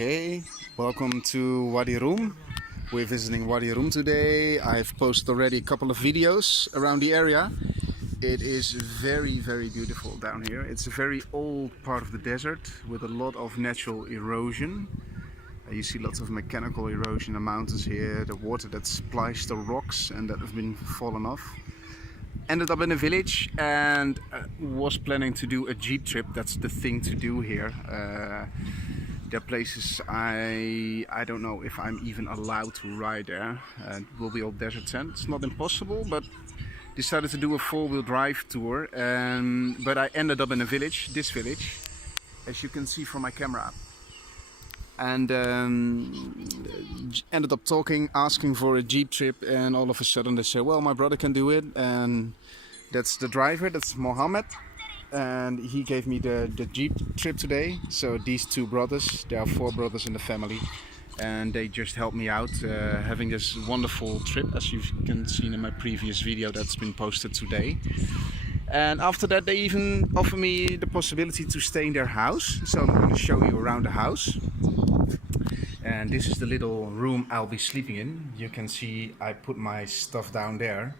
Okay, welcome to Wadi Rum. We're visiting Wadi Rum today. I've posted already a couple of videos around the area. It is very beautiful down here. It's a very old part of the desert with a lot of natural erosion. You see lots of mechanical erosion in the mountains here, the water that splashed the rocks and that have been fallen off. Ended up in a village and was planning to do a jeep trip. That's the thing to do here. There are places I don't know if I'm even allowed to ride there. It will be all desert sand. It's not impossible, but decided to do a four-wheel drive tour. But I ended up in a village, this village, as you can see from my camera. And ended up asking for a jeep trip, and all of a sudden they say, well, my brother can do it, and that's the driver, that's Mohammed, and he gave me the jeep trip today. So these two brothers, there are four brothers in the family, and they just helped me out having this wonderful trip, as you can see in my previous video that's been posted today. And after that they even offered me the possibility to stay in their house, so I'm going to show you around the house. And this is the little room I'll be sleeping in. You can see I put my stuff down there,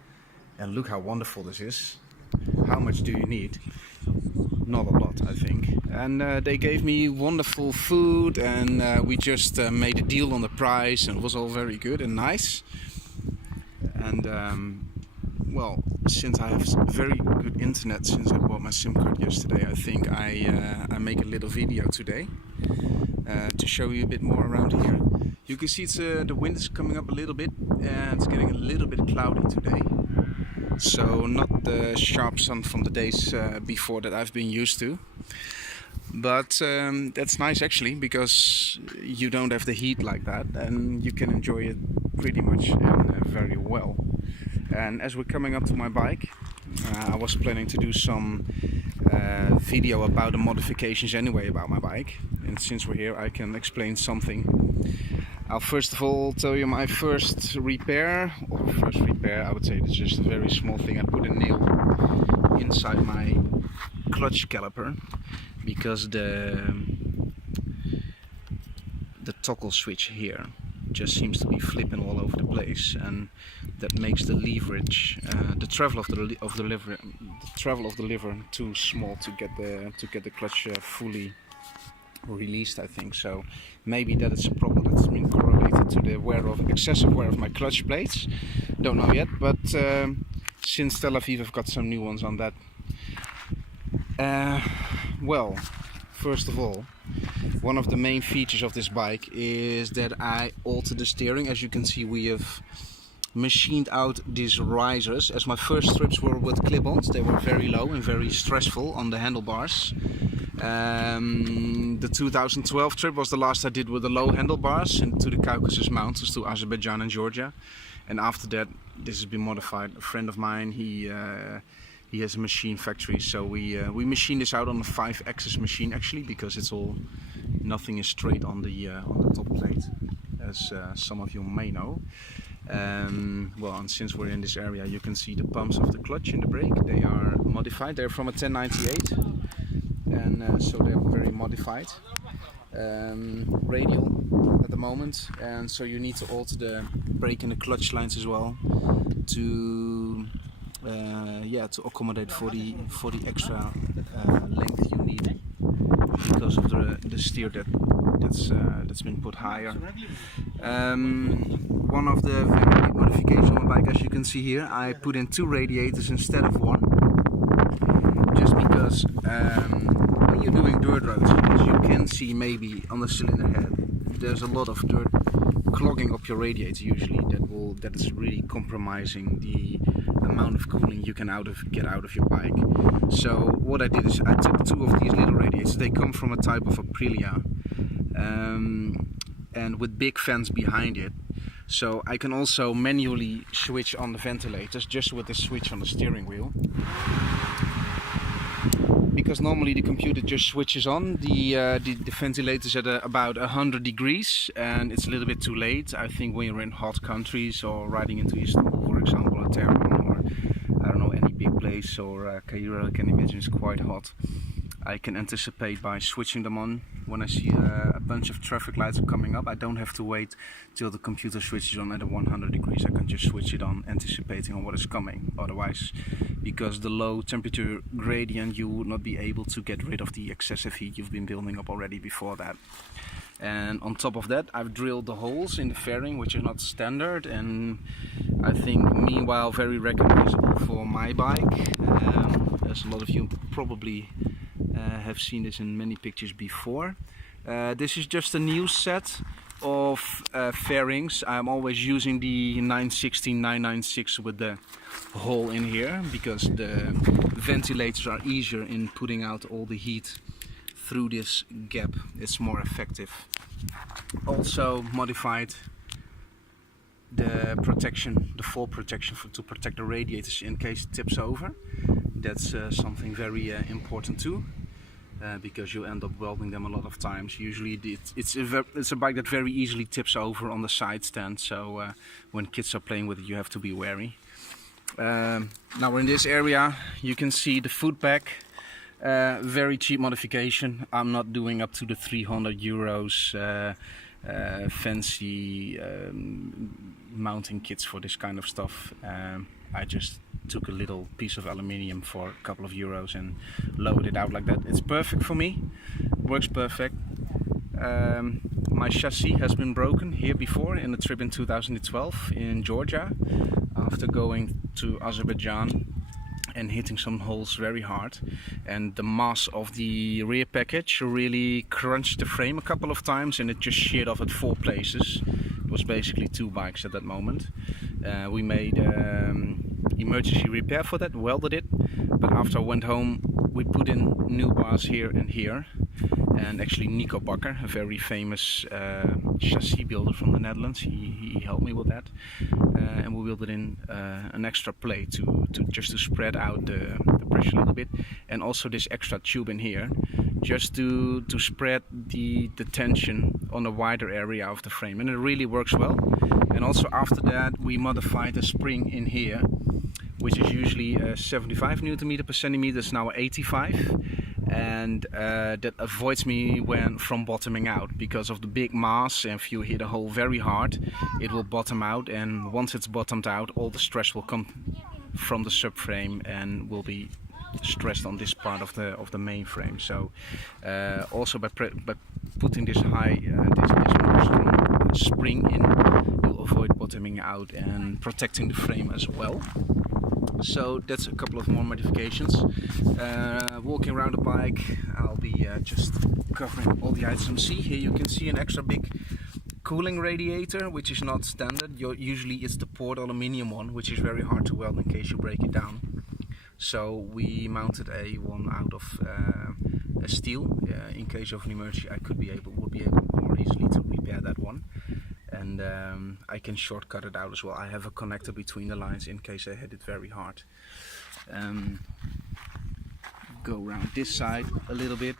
and look how wonderful this is. How much do you need? Not a lot, I think. And they gave me wonderful food, and we just made a deal on the price, and it was all very good and nice. And well, since I have very good internet since I bought my SIM card yesterday, I think I make a little video today to show you a bit more around here. You can see the wind is coming up a little bit, and it's getting a little bit cloudy today. So not the sharp sun from the days before that I've been used to. But that's nice actually, because you don't have the heat like that, and you can enjoy it pretty much and very well. And as we're coming up to my bike, I was planning to do some video about the modifications anyway about my bike, and since we're here I can explain something. I'll first of all tell you my first repair, I would say it's just a very small thing. I put a nail inside my clutch caliper because the toggle switch here just seems to be flipping all over the place, and that makes the leverage, the travel of the lever too small to get the clutch fully released, I think. So maybe that is a problem that's been correlated to the excessive wear of my clutch plates. Don't know yet, but since Tel Aviv I've got some new ones on that. Well, first of all, one of the main features of this bike is that I altered the steering. As you can see, we have machined out these risers. As my first trips were with clip-ons, they were very low and very stressful on the handlebars. The 2012 trip was the last I did with the low handlebars into the Caucasus Mountains to Azerbaijan and Georgia. And after that, this has been modified. A friend of mine, he has a machine factory, so we machined this out on a 5-axis machine actually, because it's all, nothing is straight on the top plate, as some of you may know. Well, and since we're in this area, you can see the pumps of the clutch and the brake. They are modified. They're from a 1098, and so they're very modified. Radial at the moment, and so you need to alter the brake and the clutch lines as well to to accommodate for the extra length you need because of the steer that's been put higher. One of the very big modifications on my bike, as you can see here, I put in 2 radiators instead of 1, just because when you're doing dirt roads, as you can see maybe on the cylinder head, there's a lot of dirt clogging up your radiator usually. That is really compromising the amount of cooling you can get out of your bike. So what I did is I took 2 of these little radiators. They come from a type of Aprilia, and with big fans behind it. So I can also manually switch on the ventilators just with the switch on the steering wheel. Because normally the computer just switches on the ventilators at about 100 degrees, and it's a little bit too late. I think when you're in hot countries or riding into Istanbul, for example, or Tehran, or I don't know, any big place, or Cairo, I can imagine it's quite hot. I can anticipate by switching them on when I see a bunch of traffic lights are coming up. I don't have to wait till the computer switches on at 100 degrees. I can just switch it on, anticipating on what is coming. Otherwise, because the low temperature gradient, you would not be able to get rid of the excessive heat you've been building up already before that. And on top of that, I've drilled the holes in the fairing, which are not standard, and I think meanwhile very recognizable for my bike. As a lot of you probably have seen this in many pictures before. This is just a new set of fairings. I'm always using the 916 996 with the hole in here, because the ventilators are easier in putting out all the heat through this gap. It's more effective. Also modified the protection, the fall protection to protect the radiators in case it tips over. That's something very important too, because you end up welding them a lot of times. Usually it's a bike that very easily tips over on the side stand, so when kids are playing with it you have to be wary. Now we're in this area. You can see the food pack. Very cheap modification. I'm not doing up to the 300 euros fancy mounting kits for this kind of stuff. I just took a little piece of aluminium for a couple of euros and lowered it out like that. It's perfect for me, works perfect. My chassis has been broken here before in a trip in 2012 in Georgia, after going to Azerbaijan and hitting some holes very hard, and the mass of the rear package really crunched the frame a couple of times and it just sheared off at 4 places. It was basically 2 bikes at that moment. We made emergency repair for that, welded it, but after I went home we put in new bars here and here, and actually Nico Bakker, a very famous chassis builder from the Netherlands, he helped me with that, and we welded in an extra plate to just to spread out the pressure a little bit, and also this extra tube in here just to spread the tension on a wider area of the frame, and it really works well. And also after that we modified the spring in here, which is usually 75 Nm per centimeter, it's now 85, and that avoids me from bottoming out because of the big mass. And if you hit a hole very hard, it will bottom out, and once it's bottomed out, all the stress will come from the subframe and will be stressed on this part of the main frame. So also by putting this high this strong spring in, you'll avoid bottoming out and protecting the frame as well. So that's a couple of more modifications. Walking around the bike, I'll be just covering all the items. See, here you can see an extra big cooling radiator, which is not standard. Usually it's the poured aluminium one, which is very hard to weld in case you break it down. So we mounted one out of a steel. In case of an emergency, I would be able more easily to repair that one. And I can shortcut it out as well. I have a connector between the lines in case I hit it very hard. Go around this side a little bit.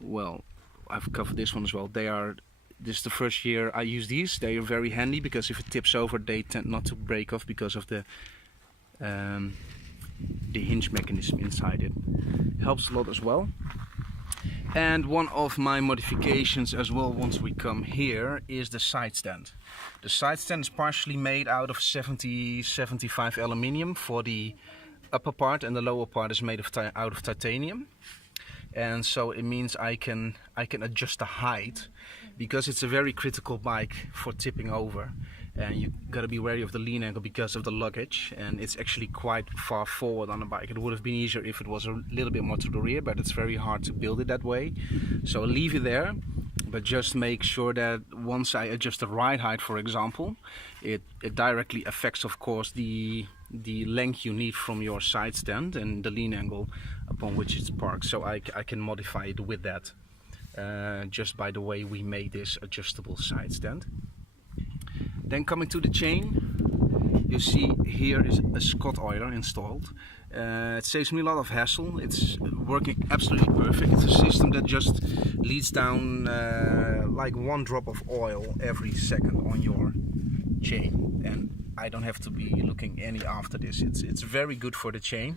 Well, I've covered this one as well. This is the first year I use these. They are very handy because if it tips over, they tend not to break off because of the hinge mechanism inside it. Helps a lot as well. And one of my modifications as well, once we come here, is the side stand. The side stand is partially made out of 70-75 aluminium for the upper part, and the lower part is made out of titanium. And so it means I can adjust the height, because it's a very critical bike for tipping over. And you gotta be wary of the lean angle because of the luggage, and it's actually quite far forward on the bike. It would have been easier if it was a little bit more to the rear, but it's very hard to build it that way. So I'll leave it there, but just make sure that once I adjust the ride height, for example, it directly affects, of course, the length you need from your side stand and the lean angle upon which it's parked. So I can modify it with that, just by the way we made this adjustable side stand. Then coming to the chain, you see here is a Scott oiler installed. It saves me a lot of hassle. It's working absolutely perfect. It's a system that just leads down like 1 drop of oil every second on your chain, and I don't have to be looking any after this. It's very good for the chain.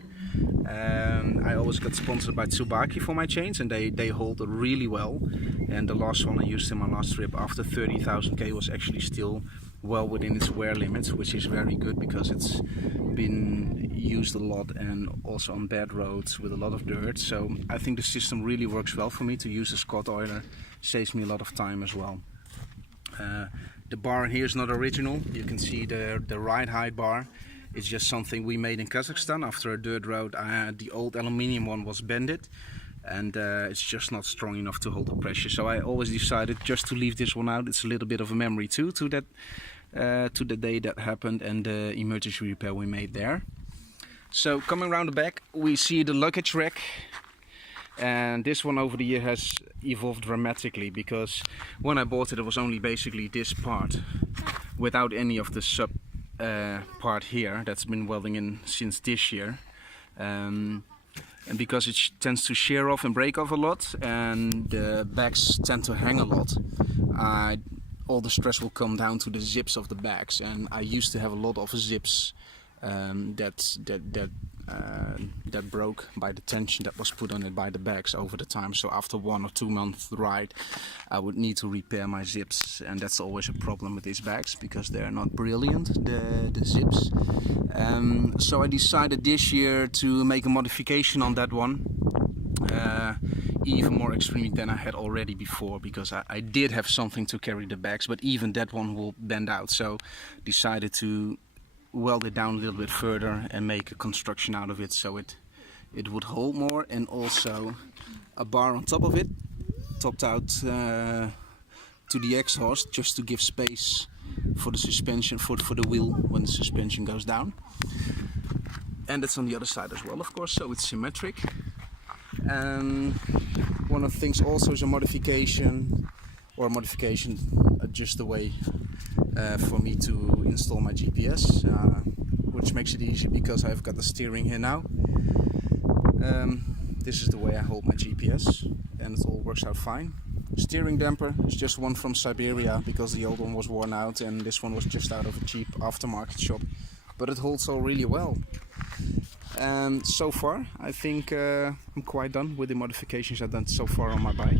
I always got sponsored by Tsubaki for my chains, and they hold really well. And the last one I used in my last trip after 30,000 k was actually still well within its wear limits, which is very good because it's been used a lot and also on bad roads with a lot of dirt. So I think the system really works well for me. To use a Scott oiler saves me a lot of time as well. The bar here is not original. You can see the ride height bar. It's just something we made in Kazakhstan after a dirt road. The old aluminium one was bended, and it's just not strong enough to hold the pressure. So I always decided just to leave this one out. It's a little bit of a memory too to the day that happened and the emergency repair we made there. So coming around the back, we see the luggage rack. And this one over the year has evolved dramatically, because when I bought it, it was only basically this part without any of the sub part here that's been welding in since this year. And because it tends to shear off and break off a lot, and the bags tend to hang a lot, all the stress will come down to the zips of the bags. And I used to have a lot of zips that broke by the tension that was put on it by the bags over the time. So after 1 or 2 month ride, I would need to repair my zips, and that's always a problem with these bags because they're not brilliant, the zips. So I decided this year to make a modification on that one, even more extreme than I had already before, because I did have something to carry the bags, but even that one will bend out. So decided to weld it down a little bit further and make a construction out of it so it would hold more, and also a bar on top of it, topped out to the exhaust, just to give space for the suspension, for the wheel when the suspension goes down. And it's on the other side as well, of course, so it's symmetric. And one of the things also is a modification, just a way for me to install my GPS, which makes it easy because I've got the steering here now. This is the way I hold my GPS, and it all works out fine. Steering damper is just one from Siberia because the old one was worn out, and this one was just out of a cheap aftermarket shop, but it holds all really well. And so far I think I'm quite done with the modifications I've done so far on my bike.